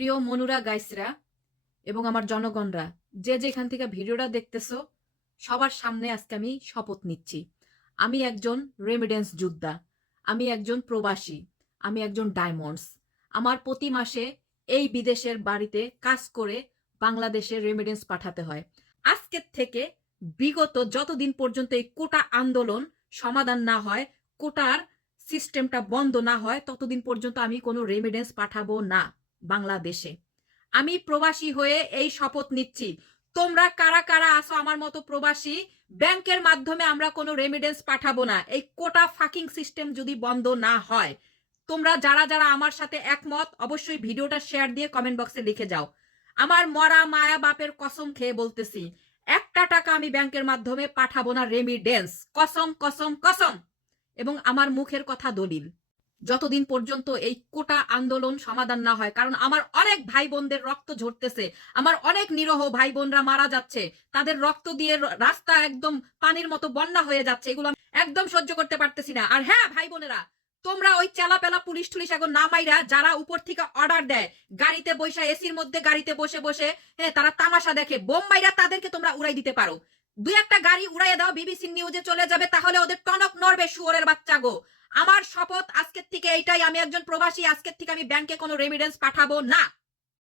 প্রিয় মনুরা গাইসরা এবং আমার জনগণরা, যে যেখান থেকে ভিডিওটা দেখতেছো, সবার সামনে আজকে আমি শপথ নিচ্ছি। আমি একজন রেমিডেন্স যোদ্ধা, আমি একজন প্রবাসী, আমি একজন ডায়মন্ডস আমার প্রতি মাসে এই বিদেশের বাড়িতে কাজ করে বাংলাদেশে রেমিডেন্স পাঠাতে হয়। আজকের থেকে বিগত যতদিন পর্যন্ত এই কোটা আন্দোলন সমাধান না হয়, কোটার সিস্টেমটা বন্ধ না হয়, ততদিন পর্যন্ত আমি কোনো রেমিডেন্স পাঠাবো না। বাংলাদেশে। আমি প্রবাসী হয়ে এই শপথ নিচ্ছি। তোমরা কারা কারা আসো আমার মতো প্রবাসী, ব্যাংকের মাধ্যমে আমরা কোনো রেমিডেন্স পাঠাবো না। এই কোটা ফাকিং সিস্টেম যদি বন্ধ না হয়, তোমরা যারা যারা আমার সাথে একমত, অবশ্যই ভিডিওটা শেয়ার দিয়ে কমেন্ট বক্সে লিখে যাও। আমার মরা মায়া বাপের কসম খেয়ে বলতেছি, একটা টাকা আমি ব্যাংকের মাধ্যমে পাঠাবো না রেমিডেন্স কসম কসম কসম। এবং আমার মুখের কথা দলিল। যতদিন পর্যন্ত এই কোটা আন্দোলন সমাধান না হয়, কারণ আমার অনেক ভাই বোনদের রক্ত ঝরতেছে, আমার অনেক নিরহ ভাই বোনরা মারা যাচ্ছে, তাদের রক্ত দিয়ে রাস্তা একদম পানির মতো বন্যা হয়ে যাচ্ছে, এগুলো একদম সহ্য করতে পারতেছি না। আর হ্যাঁ ভাই বোনেরা তোমরা ওই চেলাপেলা পুলিশ টুলিশ এখন না মাইরা যারা উপর থেকে অর্ডার দেয়, গাড়িতে বসে, এসির মধ্যে গাড়িতে বসে বসে হ্যাঁ তারা তামাশা দেখে, বোম মাইরা তাদেরকে তোমরা উড়াই দিতে পারো। দুই একটা গাড়ি উড়াইয়া দাও, বিবিসি নিউজে চলে যাবে, তাহলে ওদের টনক নড়বে শুয়োরের বাচ্চা গো। আমার শপথ আজকের থেকে এটাই আমি একজন প্রবাসী, আজকের থেকে আমি ব্যাংকে কোনো রেমিডেন্স পাঠাবো না।